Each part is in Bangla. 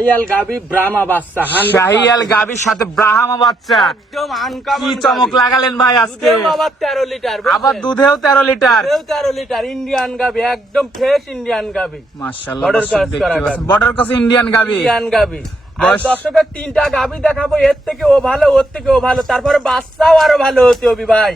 শাহিয়াল গাবি ব্রাহ্মা বাচ্চা, শাহিয়াল গাবির সাথে ব্রাহ্মা বাচ্চা, একদম আনকমন। কি চমক লাগালেন ভাই আজকে। আবার 13 লিটার, আবার দুধেও 13 লিটার, 13 লিটার ইন্ডিয়ান গাবি, একদম ফ্রেশ ইন্ডিয়ান গাবি। মাশাআল্লাহ, দর্শক দেখতে পাচ্ছেন বর্ডার ক্রস ইন্ডিয়ান গাবি। ইন্ডিয়ান গাবি। আর দর্শকের 3টা গাবি দেখাবো, এর থেকে ও ভালো, ওর থেকে ও ভালো, তারপরে বাচ্চাও আরো ভালো হতে হবে ভাই।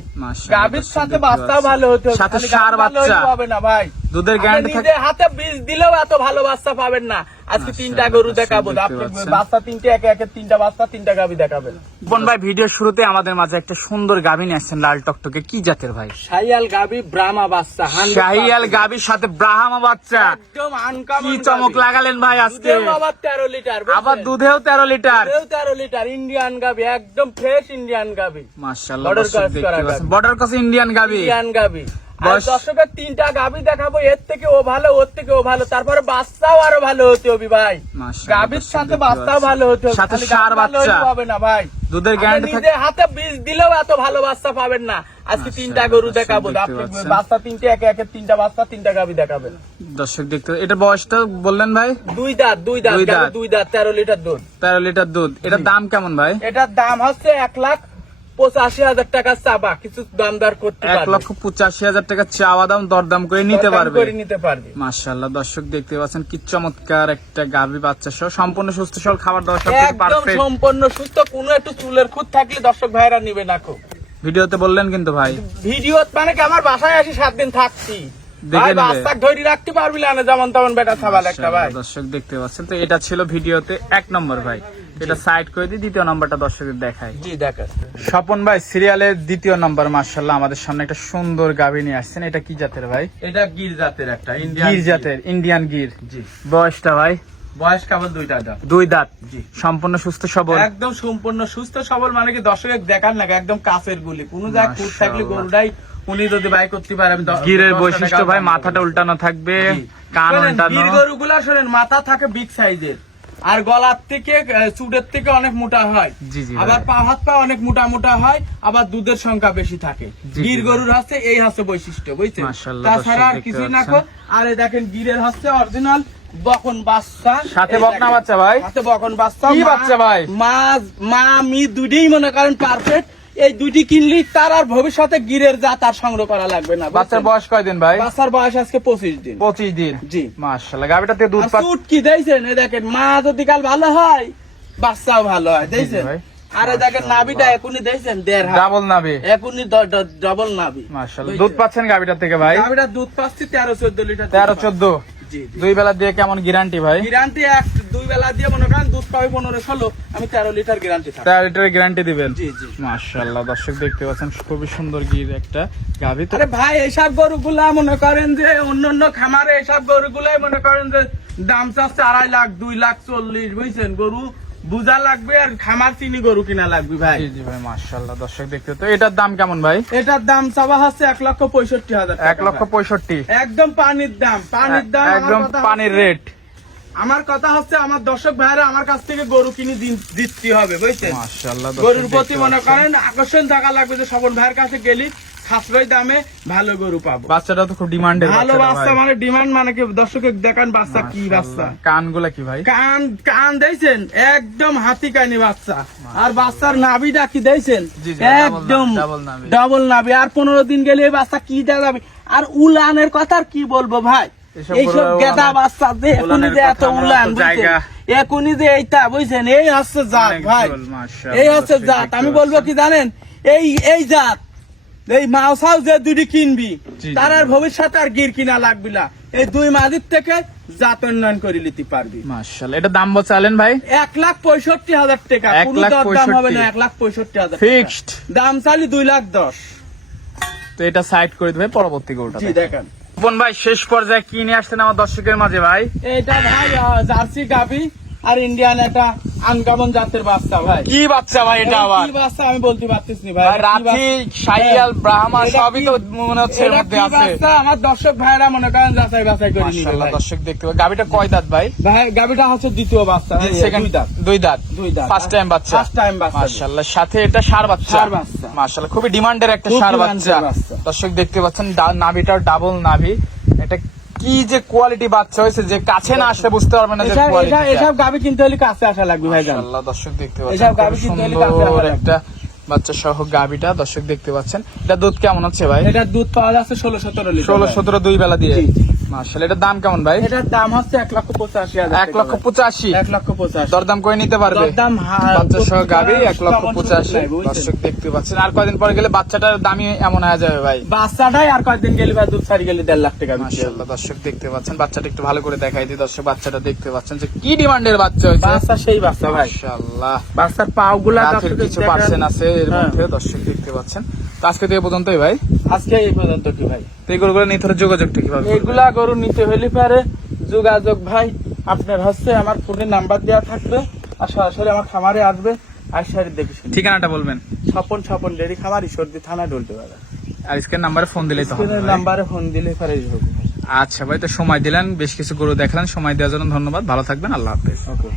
গাবির সাথে বাচ্চাও ভালো হতে হবে, সাথে সার বাচ্চা হবে না ভাই। দুধের গ্যারান্টি থাকে। নিজে হাতে বীজ দিলেও এত ভালো বাচ্চা পাবেন না। আজকে 3টা গরু দেখাবো, আপনি বাচ্চা 3টে, একে একে 3টা বাচ্চা, 3টা গাবি দেখাবেন। বোন ভাই, ভিডিওর শুরুতে আমাদের মাঝে একটা সুন্দর গাভী নিয়ে আসছেন, লাল টকটকে, কি জাতের ভাই? শাহিয়াল গাবি ব্রাহ্মা বাচ্চা, শাহিয়াল গাবির সাথে ব্রাহ্মা বাচ্চা, একদম আনকমন। কি চমক লাগালেন ভাই আজকে। আবার 13 লিটার, আবার দুধেও 13 লিটার, 13 লিটার ইন্ডিয়ান গাবি, একদম ফ্রেশ ইন্ডিয়ান গাবি। মাশাআল্লাহ, দর্শক দেখতে পাচ্ছেন বর্ডার ক্রস ইন্ডিয়ান গাবি। ইন্ডিয়ান গাবি। আর দর্শকের 3টা গাবি দেখাবো, এর থেকে ও ভালো, ওর থেকে ও ভালো, তারপরে বাচ্চাও আরো ভালো হতে হবে ভাই। গাবির সাথে বাচ্চাও ভালো হতে হবে, সাথে সার বাচ্চা হবে না ভাই। দুধের গ্যারান্টি থাকে। নিজে হাতে বীজ দিলেও এত ভালো বাচ্চা পাবেন না। আজকে 3টা গরু দেখাবো, আপনি বাচ্চা 3টে, একে একে 3টা বাচ্চা, 3টা গাবি দেখাবেন। দর্শক দেখতে, এটা বয়সটা বললেন ভাই? 2 দাঁত, 2 দাঁত, 2 দাঁত, 13 লিটার দুধ। 13 লিটার দুধ। এটার দাম কেমন ভাই? এটার দাম হচ্ছে 1,85,000 টাকা চাবা, কিছু দামদার করতে পারবে। 1,85,000 টাকা চাওয়া দাম, দরদাম করে নিতে পারবে। মাশাআল্লাহ, দর্শক দেখতে পাচ্ছেন কি চমৎকার একটা গাভী বাচ্চা সহ, সম্পূর্ণ সুস্থ সবল, খাবার দাবার সব কিছু একদম পারফেক্ট, সম্পূর্ণ সুস্থ। কোনো একটু চুলের খুঁত থাকলে দর্শক ভাইরা নিবে না। ভিডিওতে বললেন কিন্তু ভাই। ভিডিও মানে কি, আমার বাসায় আসি 7 দিন থাকছি, দেখে নেবে। বাচ্চা ধরে রাখতে পারবি না, যেমন তেমন বেটা ছাবাল একটা ভাই। দর্শক দেখতে পাচ্ছেন, তো এটা ছিল ভিডিওতে 1 নম্বর ভাই। এটা সাইড করে দিই, 2য় নম্বরটা দর্শকদের দেখাই। জি দেখান। স্বপন ভাই, সিরিয়ালের 2য় নম্বর, মাশাআল্লাহ আমাদের সামনে একটা সুন্দর গাভী নিয়ে আসছেন। এটা কি জাতের ভাই? এটা গির জাতের, একটা গির জাতের, ইন্ডিয়ান গির। জি। বয়সটা ভাই? বয়স কেবল 2টা দাঁত। 2 দাঁত। জি। সম্পূর্ণ সুস্থ সবল, একদম সম্পূর্ণ সুস্থ সবল, মানে কি দর্শকের দেখার না, একদম কাফের গুলি। কোন জায়গায় খুঁত থাকলে গরুটাই উনি যদি বাই করতে পারে। আমি গিরের বৈশিষ্ট্য ভাই, মাথাটা উল্টানো থাকবে, কান উল্টানো। গির গরুগুলা শোনেন, মাথা থাকে বিগ সাইজের, আর গলার থেকে চুটের থেকে অনেক মোটা হয়। আবার পা হাত পা অনেক মোটা মোটা হয়, আবার দুধের সংখ্যা বেশি থাকে। গির গরুর হচ্ছে এই হচ্ছে বৈশিষ্ট্য, বুঝছেন? তাছাড়া আর কিছুই না। আর দেখেন গিরের হচ্ছে অরিজিনাল বকন বাচ্চা, সাথে বকনা বাচ্চা ভাই, সাথে বকন বাচ্চা। কি বাচ্চা ভাই? মা মি দুইটাই মনে করেন পারফেক্ট। এই দুইটি কিনলি তার আর ভবিষ্যতে গিরের জাত আর সংগ্রহ করা লাগবে না। বাচ্চার বয়স কয়দিন ভাই? বাচ্চার বয়স আজকে 25 দিন। 25 দিন। জি। মাশাআল্লাহ, গাবিটা থেকে দুধ পাচ্ছে। দুধ কি দেইছেন? এই দেখেন, মা যদি কাল ভালো হয়, বাচ্চাও ভালো হয়, দেইছেন? আরে দেখেন নাভিটা এখনই দেইছেন, 1.5 ডাবল নাভি, এখনই ডাবল নাভি। মাশাআল্লাহ, দুধ পাচ্ছেন গাবিটা থেকে ভাই? গাবিটা দুধ পাচ্ছি 13-14 লিটার। 13-14। জি। 2 বেলা দিয়ে কেমন গ্যারান্টি ভাই? গ্যারান্টি 2 বেলা দিয়ে মনে করেন দুধ পাবে 15-16, আমি 13 লিটার গ্যারান্টি থাকি। 13 লিটারের গ্যারান্টি দিবেন? জি জি। মাশাআল্লাহ, দর্শক দেখতে পাচ্ছেন খুবই সুন্দর গির একটা গাভী। আরে ভাই, এইসব গরুগুলা মনে করেন যে অন্য খামারে এইসব গরুগুলাই মনে করেন যে দাম চাচ্ছে 2.5 লাখ, 2,40,000, বুঝছেন? গরু বুঝা লাগবে আর খামার চিনি গরু কিনা লাগবে ভাই। জি জি ভাই, মাশাআল্লাহ, দর্শক দেখতে। তো এটার দাম কেমন ভাই? এটার দাম চাওয়া হচ্ছে 1,65,000 টাকা। 1,65,000। একদম পানির দাম, পানির দাম, একদম পানির রেট। আমার কথা হচ্ছে, আমার দর্শক ভাইরা আমার কাছ থেকে গরু কিনে দিতে হবে, বুঝছেন? মাশাআল্লাহ, গরুর প্রতি মনে করেন আকর্ষণ থাকা লাগবে, যে স্বপন ভাইয়ের কাছে গেলি সাশ্রয় দামে ভালো গরু পাবো। বাচ্চাটা তো খুব ডিমান্ডের ভালো বাচ্চা, মানে ডিমান্ড, মানে কি দর্শকের দেখান বাচ্চা কি বাচ্চা। কানগুলা কি ভাই? কান দেখছেন একদম হাতি কানি বাচ্চা। আর বাচ্চার নাভিটা কি দেখছেন, একদম ডাবল নাভি। আর 15 দিন গেলে এই বাচ্চা কি দেখাবে। আর উলানের কথা আর কি বলবো ভাই, এইসব গেদা বাচ্চা যে এখনই যে এত উলান, এখনই যে এইটা, বুঝছেন? এই হচ্ছে জাত ভাই, এই হচ্ছে জাত। আমি বলবো কি জানেন, এই জাত, এই মাউসাও যে দুটি কিনবি, তার আর ভবিষ্যতে আর গির কিনা লাগবি না। এই 2 মাদির থেকে জাত উন্নয়ন করে নিতে পারবি। মাশাআল্লাহ, এটা দাম বলছেন ভাই? 1,65,000 টাকা। কোনো দাম হবে না, 1,65,000 ফিক্সড দাম। চালি 2,10,000। তো এটা সাইড করে দিবে, পরবর্তী গরুটা জি দেখেন। বোন ভাই, শেষ পর্যায়ে কি নিয়ে আসছেন আমার দর্শকের মাঝে ভাই? এটা ভাই জার্সি গাভি আর ইন্ডিয়ান একটা আনকমন জাতের বাচ্চা ভাই। কি বাচ্চা ভাই এটা? আবার কি বাচ্চা আমি বলতে পারতেছি ভাই। রাঠি, শাহিয়াল, ব্রাহ্মা সবই তো মনে হচ্ছে এর মধ্যে আছে। আমার দর্শক ভাইরা মনে করেন যাচাই বাছাই করে নিবে। মাশাআল্লাহ, দর্শক দেখতে পাবে। গাবিটা কয় দাঁত ভাই? ভাই গাবিটা হচ্ছে দ্বিতীয় বাচ্চা, 2 দাঁত। ফার্স্ট টাইম বাচ্চা। মাশাআল্লাহ, সাথে এটা ষাঁড় বাচ্চা। মাশাআল্লাহ, খুবই ডিমান্ডের একটা ষাঁড় বাচ্চা। দর্শক দেখতে পাচ্ছেন, নাভিটাও ডাবল নাভি। এটা কি যে কোয়ালিটি বাচ্চা হয়েছে, যে কাছে না আসলে বুঝতে পারবে না যে কোয়ালিটি। এসব গাবি কিনতে হলে কাছে আসা লাগবে ভাইজান। মাশাআল্লাহ দর্শক দেখতে এসব পাচ্ছেন গাভী খুব কিনতে হলে কাছে আসা সুন্দর লাগবে। একটা বাচ্চা সহ গাবিটা দর্শক দেখতে পাচ্ছেন। এটা দুধ কেমন হচ্ছে ভাই? এটার দুধ পাওয়া যাচ্ছে 16-17 লিটার। 16-17 দুই বেলা দিয়ে। জি, জি। মাশাআল্লাহ, এটার দাম কেমন ভাই? এটার দাম হচ্ছে 1,85,000। 1,85,000। 1,85,000 দরদাম করে নিতে পারবে। দরদাম বাচ্চা সহ গাবি তেমন 1,85,000 বুঝছেন? দর্শক দেখতে পাচ্ছেন। আর কয়দিন পরে গেলে বাচ্চাটার দামই এমন হয়ে যাবে ভাই। বাচ্চাটাই আর কয়েকদিন গেলে ভাই দুধ ছাড়ি গেলে 1.5 লাখ টাকা বিক্রি হবে। মাশাআল্লাহ দর্শক দেখতে পাচ্ছেন, বাচ্চাটা একটু ভালো করে দেখাই দিই দর্শক। বাচ্চাটা দেখতে পাচ্ছেন যে কি ডিমান্ডের বাচ্চা হয়েছে। বাচ্চা সেই বাচ্চা ভাই। মাশাআল্লাহ, বাচ্চার পাও গুলা রাতের কিছু পার্সেন্ট আছে এর হ্যাঁ। মধ্যে দর্শক দেখতে পাচ্ছেন। তো আজকে থেকে পর্যন্তই ভাই। আজকে এই পর্যন্ত কি ভাই। তো এগুলো নিয়ে ধরে যোগাযোগটা কিভাবে করবে? এগুলা গরু নিতে হলে পারে যোগাযোগ ভাই আপনার হচ্ছে আমার ফোনের নাম্বার দেওয়া থাকবে, আর সরাসরি আমার খামারে আসবে, আর সারি দেখে শুনে। ঠিকানাটা বলবেন। স্বপন ডেরি খামার, ঈশ্বরদী থানা, ডলতে পারে। আর স্ক্রিন নাম্বারে ফোন দিলেই তো হবে ভাই। নাম্বারে ফোন দিলে পারে হবে। আচ্ছা ভাই, তো সময় দিলেন, বেশ কিছু গরু দেখালেন, সময় দেওয়ার জন্য ধন্যবাদ। ভালো থাকবেন, আল্লাহ হাফেজ। ওকে।